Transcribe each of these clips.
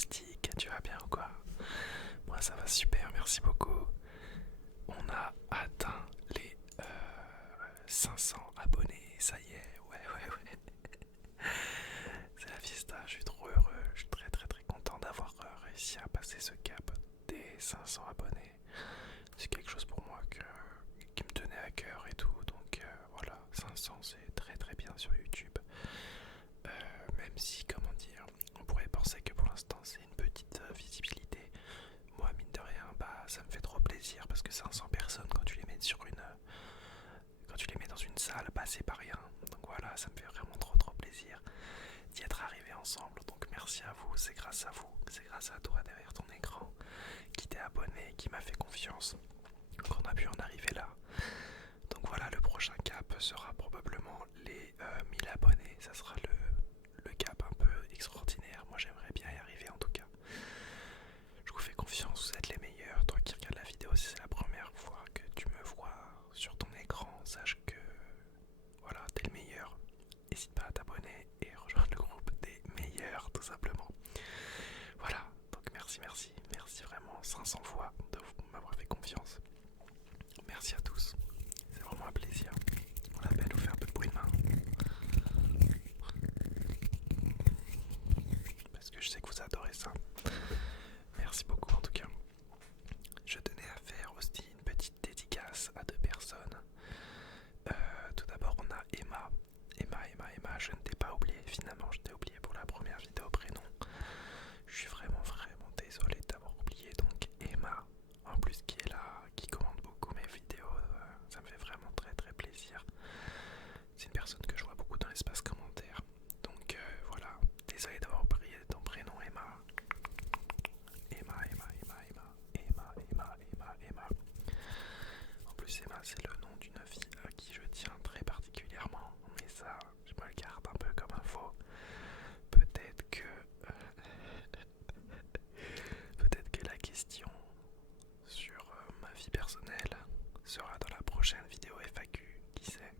moustique, tu vas bien ou quoi? Moi ça va super, merci beaucoup. On a atteint les 500 abonnés, ça y est, ouais. C'est la fiesta, je suis trop heureux, je suis très content d'avoir réussi à passer ce cap des 500 abonnés. C'est quelque chose pour moi qui me tenait à cœur et tout, donc voilà, 500 c'est très bien sur YouTube. Même si, comment dire, on pourrait penser que pour l'instant c'est une petite visibilité. Moi, mine de rien, bah ça me fait trop plaisir parce que 500 personnes quand tu les mets quand tu les mets dans une salle, bah c'est pas rien. Donc voilà, ça me fait vraiment trop plaisir d'y être arrivé ensemble. Donc merci à vous, c'est grâce à vous, c'est grâce à toi derrière ton écran qui t'es abonné, qui m'a fait confiance qu'on a pu en arriver là. Donc voilà, le prochain cap sera probablement les 1000 abonnés. Ça sera le cap un peu extraordinaire. Moi j'aimerais bien y arriver en tout cas. Je vous fais confiance, vous êtes les meilleurs. Toi qui regardes la vidéo, si c'est la première fois que tu me vois sur ton écran, sache que voilà, t'es le meilleur. N'hésite pas à t'abonner et rejoindre le groupe des meilleurs tout simplement. Voilà, donc merci vraiment 500 fois de m'avoir fait confiance. Merci à tous, c'est vraiment un plaisir. On l'appelle, vous fait un peu de bruit de main. Parce que je sais que vous adorez ça. Merci beaucoup en tout cas. Je tenais à faire aussi une petite dédicace à deux personnes. Tout d'abord on a Emma. Emma, je ne t'ai pas oublié finalement, je t'ai oublié pour la première vidéo prénom. Je suis vraiment désolé de t'avoir oublié. Donc Emma, en plus qui est là, qui commande beaucoup mes vidéos, ça me fait vraiment très plaisir. C'est une personne que je vois beaucoup dans l'espace commentaire. Donc voilà, désolé d'avoir oublié ton prénom Emma. Emma. En plus Emma c'est le nom d'une fille à qui je tiens très particulièrement. Mais ça, je me le garde un peu comme info. Peut-être que peut-être que la question sur ma vie personnelle sera dans la prochaine vidéo FAQ, qui sait.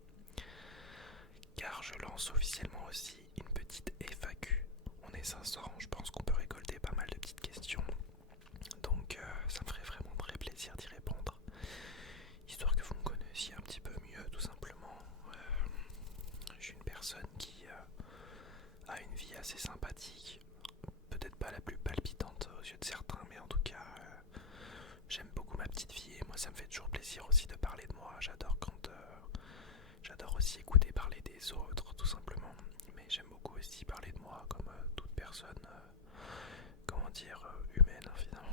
Car je lance officiellement aussi une petite FAQ. On est 500, je pense qu'on peut récolter pas mal de petites questions. Donc ça me ferait vraiment très plaisir d'y répondre. Histoire que vous me connaissiez un petit peu mieux tout simplement. Je suis une personne qui a une vie assez sympathique. Peut-être pas la plus palpitante aux yeux de certains, mais en tout cas j'aime beaucoup ma petite vie et moi ça me fait toujours plaisir aussi de parler de moi. J'adore aussi écouter parler des autres tout simplement. Mais j'aime beaucoup aussi parler de moi comme toute personne, comment dire, humaine finalement.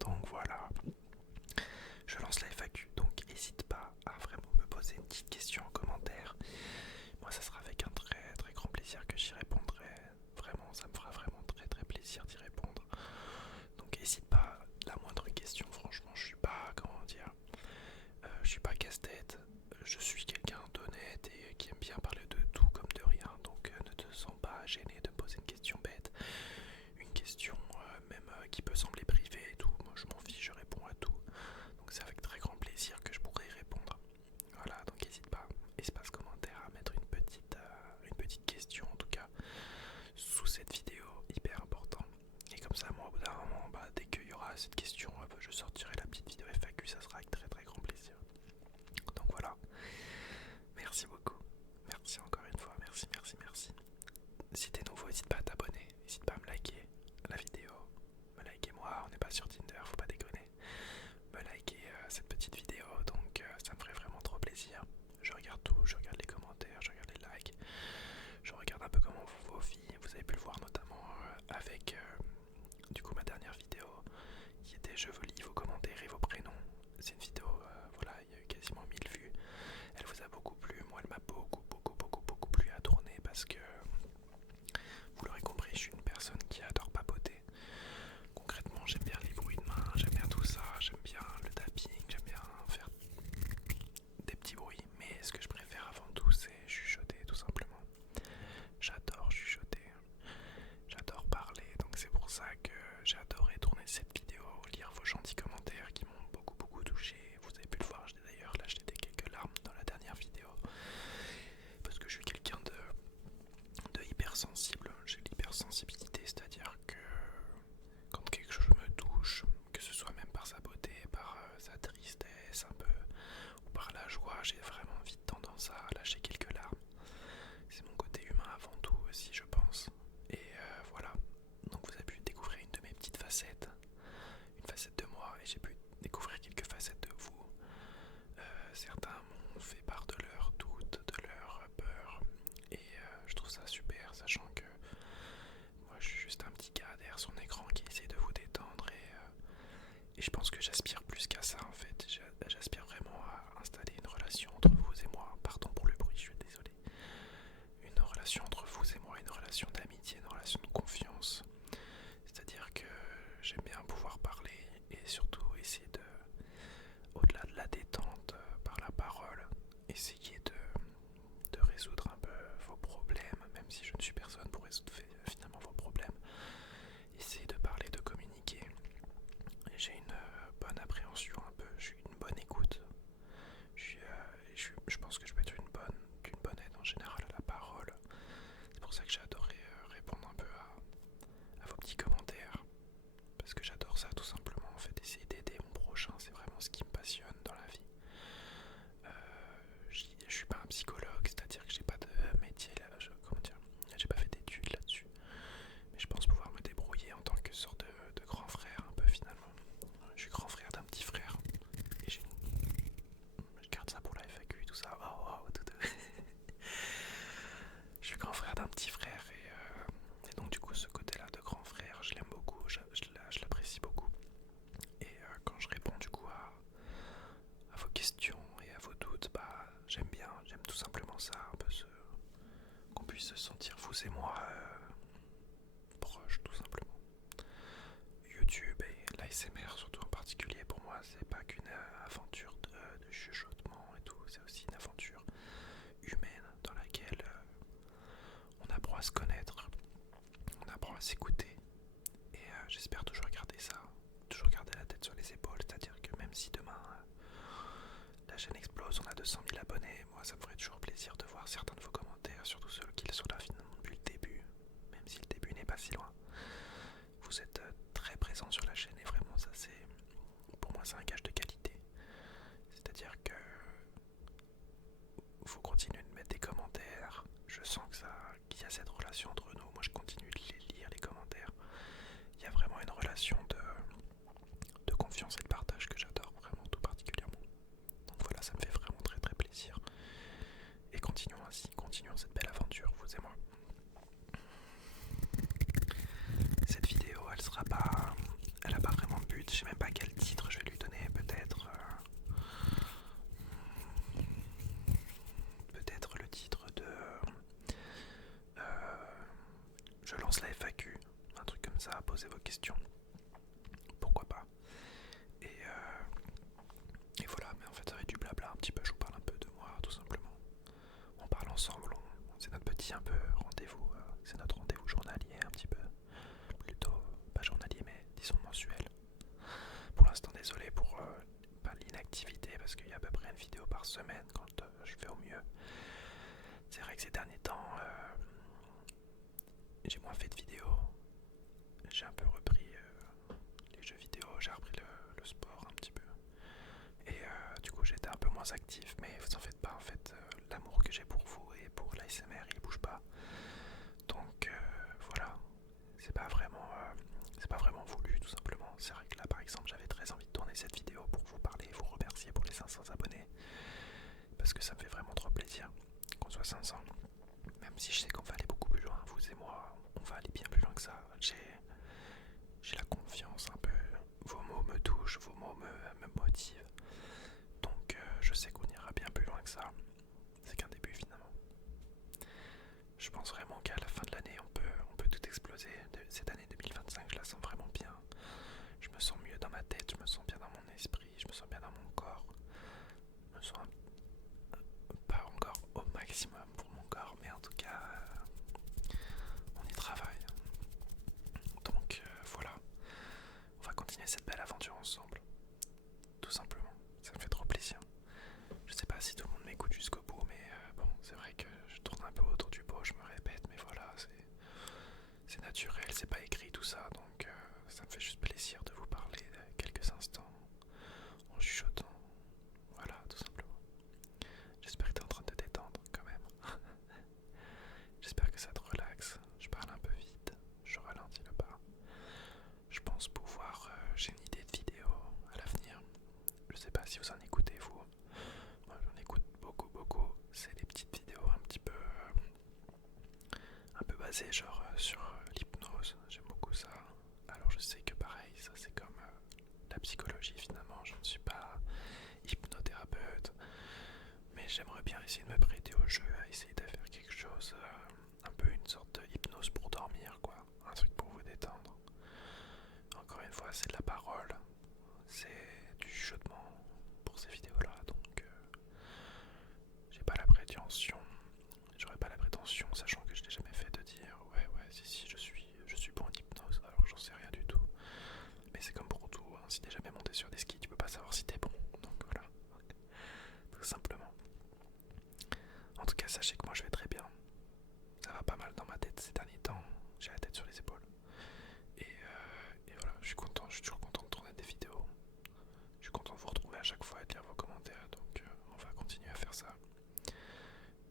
Donc voilà, je lance la FAQ, donc n'hésite pas à vraiment me poser une petite question en commentaire. Moi ça sera avec un très grand plaisir que j'y répondrai. Vraiment, ça me fera vraiment très plaisir d'y répondre. Donc n'hésite pas, la moindre question, franchement je suis pas, comment dire, je suis pas casse-tête. Je suis quelqu'un d'honnête et qui aime bien parler de tout comme de rien. Donc ne te sens pas gêné de me poser une question bête. Une question même qui peut sembler privée et tout. Moi je m'en fiche, je réponds à tout. Donc c'est avec très grand plaisir que je pourrai y répondre. Voilà, donc n'hésite pas, espace commentaire, à mettre une petite question en tout cas sous cette vidéo, hyper important. Et comme ça, moi au bout d'un moment, bah, dès qu'il y aura cette question, je sortirai la petite vidéo FAQ, ça sera avec très grand plaisir. Donc voilà, merci beaucoup, merci encore une fois, merci. Si t'es nouveau, n'hésite pas à t'abonner, n'hésite pas à me liker la vidéo, me liker moi, on n'est pas sur Tinder, faut pas déconner. Me liker cette petite vidéo, donc ça me ferait vraiment trop plaisir. Je regarde tout, je regarde les commentaires, je regarde les likes, je regarde un peu comment vos vies, vous avez pu le voir notamment avec du coup ma dernière vidéo qui était et j'ai pu découvrir quelques facettes de vous. Certains m'ont fait part de leurs doutes, de leurs peurs, et je trouve ça super, sachant que moi je suis juste un petit gars derrière son écran qui essaie de vous détendre, et je pense que j'aspire plus qu'à ça en fait. J'aspire vraiment à installer une relation entre vous et moi. Pardon pour le bruit, je suis désolé. Une relation entre vous et moi, une relation d'amitié, une relation de confiance. C'est-à-dire que j'aime bien pouvoir parler et surtout essayer de, au-delà de la détente par la parole, essayer de résoudre un peu vos problèmes, même si je ne suis personne pour résoudre finalement vos problèmes. Essayer de parler, de communiquer. Et j'ai une bonne appréhension un peu, j'ai une bonne écoute. Je pense que je peux être d'une bonne aide en général à la parole. C'est pour ça que j'ai adoré répondre un peu à vos petits commentaires. Parce que j'adore ça tout simplement, en fait, essayer d'aider mon prochain, c'est vraiment ce qui me passionne dans la vie. Je suis pas un psychologue, c'est-à-dire que j'ai pas de métier là, comment dire, j'ai pas fait d'études là-dessus. Mais je pense pouvoir me débrouiller en tant que sorte de grand frère un peu finalement. Je suis grand frère d'un petit frère. Et je garde ça pour la FAQ et tout ça. Oh, tout. Je suis grand frère d'un petit frère et donc du coup ce côté-là de grand frère, je l'aime beaucoup, je l'apprécie beaucoup. Et quand je réponds du coup à vos questions et à vos doutes, bah j'aime tout simplement ça, un peu qu'on puisse se sentir vous et moi proches tout simplement. YouTube et l'ASMR surtout en particulier, pour moi c'est pas qu'une aventure de chuchotement et tout, c'est aussi une aventure humaine dans laquelle on apprend à se connaître, on apprend à s'écouter et j'espère toujours garder ça, toujours garder la tête sur les épaules, c'est-à-dire que même si demain la chaîne explose, on a 200 000 abonnés, moi ça me ferait toujours plaisir de voir certains de vos commentaires, surtout ceux qui sont là finalement depuis le début, même si le début n'est pas si loin. Vous êtes très présent sur la chaîne et vraiment ça c'est, pour moi c'est un gage de qualité. C'est-à-dire que vous continuez de mettre des commentaires, je sens qu'il y a cette relation entre nous, moi je continue de les lire les commentaires. Il y a vraiment une relation de confiance et de partage que j'adore vraiment tout particulièrement. Donc voilà, ça me fait vraiment très très plaisir. Et continuons ainsi, continuons cette belle aventure, vous et moi. Cette vidéo, elle a pas vraiment de but, je sais même pas quel titre je vais lui donner, peut-être le titre de je lance la FAQ, un truc comme ça, posez vos questions, pourquoi pas. Et voilà, mais en fait ça va être du blabla un petit peu, je vous parle un peu de moi tout simplement. On parle ensemble, c'est notre petit un peu rendez-vous, c'est notre rendez-vous journalier un petit peu, plutôt pas journalier mais disons mensuel. Pour l'instant désolé pour l'inactivité parce qu'il y a à peu près une vidéo par semaine quand je fais au mieux. C'est vrai que ces derniers temps j'ai moins fait de vidéos, j'ai un peu repris les jeux vidéo, j'ai repris le sport un petit peu. Et du coup j'étais un peu moins actif, mais vous en faites pas en fait, l'amour que j'ai pour vous et pour l'ASMR il bouge pas. Donc voilà, c'est pas vraiment voulu tout simplement. C'est vrai que là par exemple j'avais très envie de tourner cette vidéo pour vous parler et vous remercier pour les 500 abonnés. Parce que ça me fait vraiment trop plaisir qu'on soit 500. Même si je sais qu'on va aller beaucoup plus loin, vous et moi, on va aller bien plus loin que ça. J'ai la confiance un peu, vos mots me touchent, vos mots me motivent. Donc je sais qu'on ira bien plus loin que ça. C'est qu'un début finalement. Je pense vraiment qu'à la fin de l'année, on peut tout exploser. Cette année 2025, je la sens vraiment bien. Je me sens mieux dans ma tête, je me sens bien dans mon esprit, je me sens bien dans mon corps. Je me sens pas encore au maximum pour mon corps, mais en tout cas, on y travaille. Donc voilà, on va continuer cette belle aventure ensemble. Tout simplement, ça me fait trop plaisir. Je sais pas si tout le monde m'écoute jusqu'au bout, mais bon, c'est vrai que je tourne un peu autour du pot, je me répète, mais voilà, c'est naturel, c'est pas écrit tout ça, donc ça me fait juste plaisir de vous parler quelques instants en chuchotant. Voilà, tout simplement. J'espère que t'es en train de te détendre quand même. J'espère que ça te relaxe. Je parle un peu vite, je ralentis le pas. Je pense pouvoir, j'ai une idée de vidéo à la basé genre sur l'hypnose, j'aime beaucoup ça. Alors je sais que pareil, ça c'est comme la psychologie finalement, je ne suis pas hypnothérapeute, mais j'aimerais bien essayer de me prêter au jeu, à essayer de faire quelque chose, un peu une sorte de hypnose pour dormir quoi, un truc pour vous détendre. Encore une fois, c'est de la parole, c'est du chuchotement pour ces vidéos-là, donc j'ai pas la prétention, j'aurais pas la prétention, sachant que je l'ai jamais fait, de dire ouais si je suis bon en hypnose, alors que j'en sais rien du tout. Mais c'est comme pour tout, hein. Si t'es jamais monté sur des skis, tu peux pas savoir si t'es bon, donc voilà, tout simplement. En tout cas, sachez que moi je vais très bien, ça va pas mal dans ma tête ces derniers temps, j'ai la tête sur les épaules. Et voilà, je suis content, je suis toujours content de tourner des vidéos. Je suis content de vous retrouver à chaque fois et de lire vos commentaires, donc on va continuer à faire ça.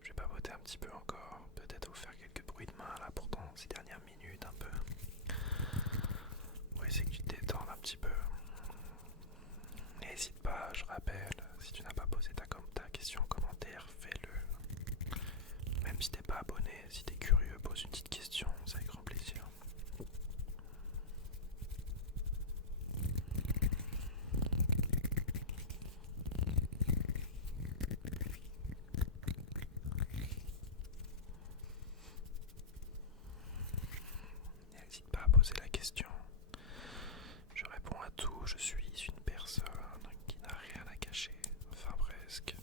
Je vais papoter un petit peu encore, peut-être vous faire quelques bruits de main là pourtant ces dernières minutes un peu. Pour essayer que tu te détendes un petit peu. N'hésite pas, je rappelle, si tu n'as pas posé ta question en commentaire, fais-le. Même si t'es pas abonné, si t'es curieux, pose une petite question, c'est avec grand plaisir. N'hésite pas à poser la question. Je réponds à tout, je suis une personne qui n'a rien à cacher. Enfin presque.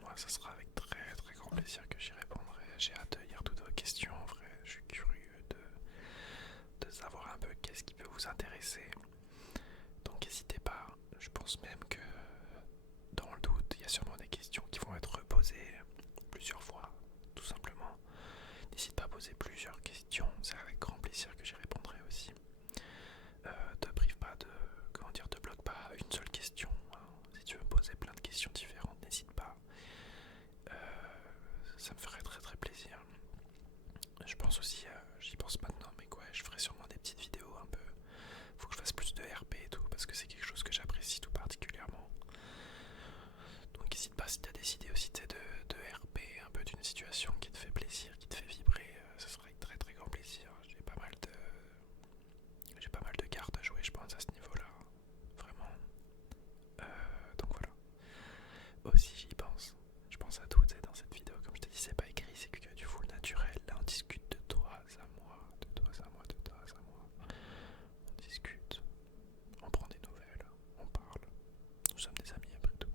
Moi, ça sera avec très très grand plaisir que j'y répondrai. J'ai hâte de lire toutes vos questions, en vrai. Je suis curieux de savoir un peu qu'est-ce qui peut vous intéresser. Donc n'hésitez pas. Je pense même que dans le doute, il y a sûrement des questions qui vont être reposées plusieurs fois, tout simplement. N'hésite pas à poser plusieurs questions, c'est avec grand plaisir que j'y répondrai aussi. Te prive pas te bloque pas à une seule question, hein. Si tu veux me poser plein de questions différentes, n'hésite pas. Ça me ferait très très plaisir. Je pense aussi, j'y pense maintenant, mais quoi, je ferai sûrement des petites vidéos un peu. Faut que je fasse plus de RP et tout, parce que c'est quelque chose que j'apprécie tout particulièrement. Donc n'hésite pas si tu as des idées aussi de RP, un peu d'une situation qui te fait plaisir, qui te fait vibrer, ça serait avec très très grand plaisir. J'ai pas mal de cartes à jouer, je pense, à ce niveau-là. Vraiment. Donc voilà. Aussi j'y pense. Je pense à tout, tu sais, dans cette vidéo, comme je te dis, c'est pas écrit, c'est que du full naturel. Là on discute de toi à moi, de toi à moi, de toi à moi. On discute, on prend des nouvelles, on parle. Nous sommes des amis après tout.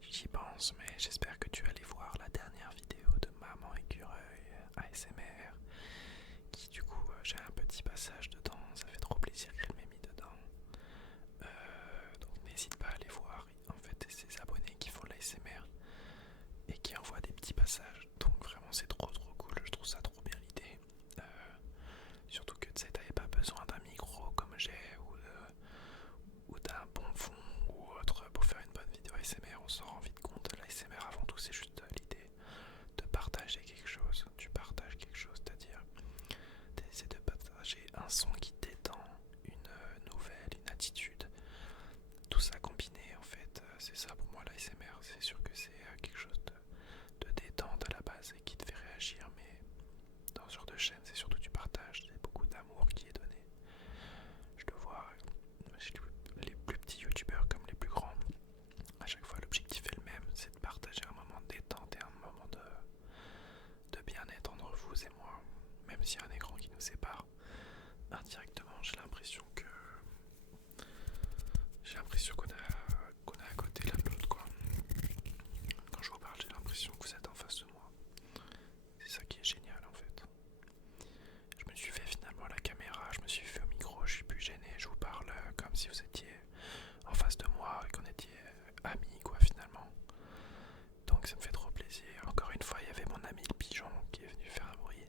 J'y pense, mais j'espère que tu vas aller voir la dernière vidéo de Maman Écureuil ASMR, qui du coup j'ai un petit passage dedans, ça fait trop plaisir qu'elle m'ait mis dedans. Donc n'hésite pas à aller voir, en fait c'est ses abonnés qui font de l'ASMR et qui envoient des petits passages, donc vraiment c'est trop cool, je trouve ça trop bien l'idée. Surtout que tu sais, t'avais pas besoin d'un micro comme j'ai ou d'un bon fond ou autre pour faire une bonne vidéo ASMR, on s'en rend vite compte. L'ASMR avant tout c'est juste l'idée de partager quelque chose, tu partages quelque chose, c'est-à-dire d'essayer de partager un son qui détend, une nouvelle, une attitude, tout ça combiné en fait, c'est ça pour moi l'ASMR, c'est sûr que c'est quelque chose de détente à la base et qui te fait réagir, mais dans ce genre de chaîne c'est surtout du partage, c'est beaucoup d'amour qui est donné. Je le vois chez les plus petits youtubeurs comme les plus grands, à chaque fois l'objectif est le même, c'est de partager un moment de détente et un moment de bien-être entre vous et moi, même s'il y a un écran qui nous sépare. Indirectement j'ai l'impression qu'on est à côté l'un de l'autre quoi. Quand je vous parle j'ai l'impression que vous êtes en face de moi. C'est ça qui est génial en fait. Je me suis fait finalement à la caméra, je me suis fait au micro, je suis plus gêné, je vous parle comme si vous étiez en face de moi et qu'on était amis quoi finalement. Donc ça me fait trop plaisir. Encore une fois il y avait mon ami le pigeon qui est venu faire un bruit.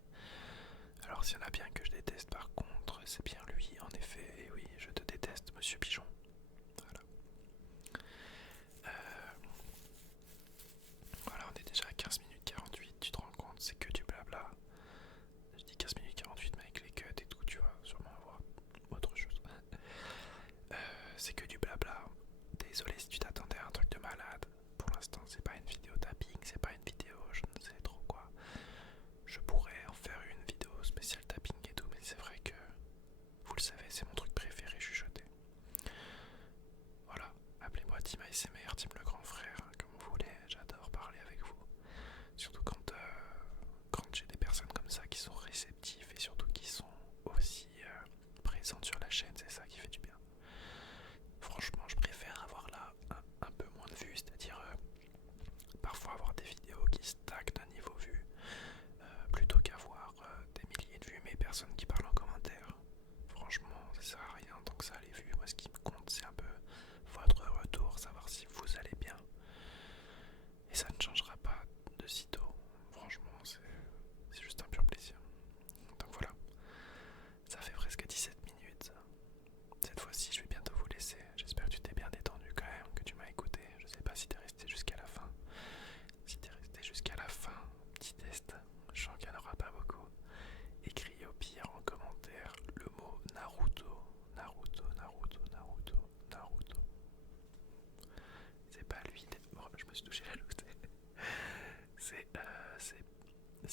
Alors s'il y en a bien que je déteste par contre, c'est bien lui en effet. Et oui, je te déteste monsieur pigeon. Voilà. Voilà, on est déjà à 15 minutes 48, tu te rends compte, c'est que du blabla. Je dis 15 minutes 48 mais avec les cuts et tout, tu vas sûrement avoir autre chose. C'est que du blabla,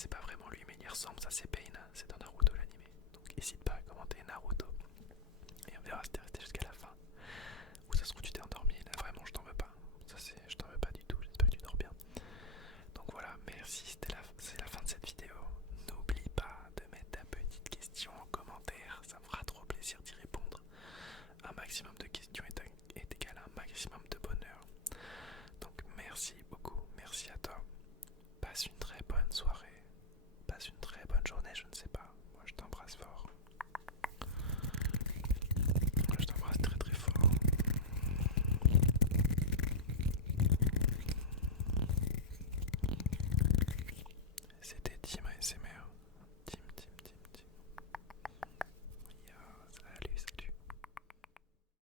c'est pas vraiment lui, mais il y ressemble, ça c'est Pain, c'est dans Naruto l'animé. Donc n'hésite pas à commenter Naruto. Et on verra si t'es resté jusqu'à la fin. Ou ça se trouve tu t'es endormi.